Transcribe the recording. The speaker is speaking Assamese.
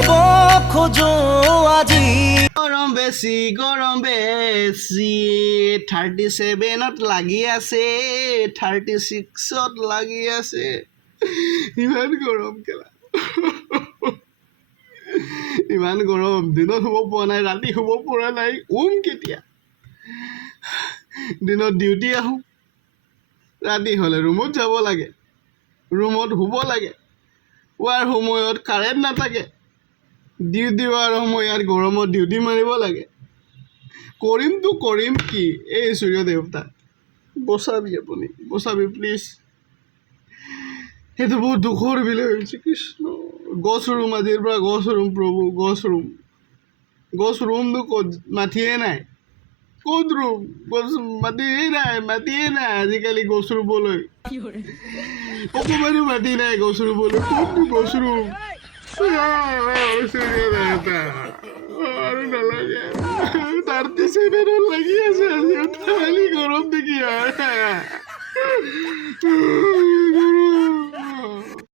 হ'ব খোজো আজি গৰম বেছি 37ত লাগি আছে 36ত লাগি আছে ইমান গৰম কেলা ইমান গৰম দিনত শুব পৰা নাই ৰাতি শুব পৰা নাই কেতিয়া দিনত ডিউটি আহোঁ ৰাতি হ'লে ৰুমত যাব লাগে ৰুমত শুব লাগে শোৱাৰ সময়ত কাৰেণ্ট নাথাকে ডিউটি হোৱাৰ সময়ত গৰমত ডিউটি মাৰিব লাগে কৰিম কি এই সূৰ্য দেৱতা বচাবি আপুনি বচাবি প্লিজ সেইটো বহুত দুখৰ বিলৈ হৈছে কৃষ্ণ গছ ৰুম আজিৰ পৰা গছ ৰুম প্ৰভু গছ ৰুমটো ক'ত মাটিয়ে নাই ক'ত ৰুম গছ মাটিয়ে নাই আজিকালি গছ ৰুবলৈ অকণমানো মাটি নাই গছ ৰুবলৈ ক'তনো গছ ৰুম আৰু নালাগে 37 লাগি আছে আজি খালি গৰম দেখি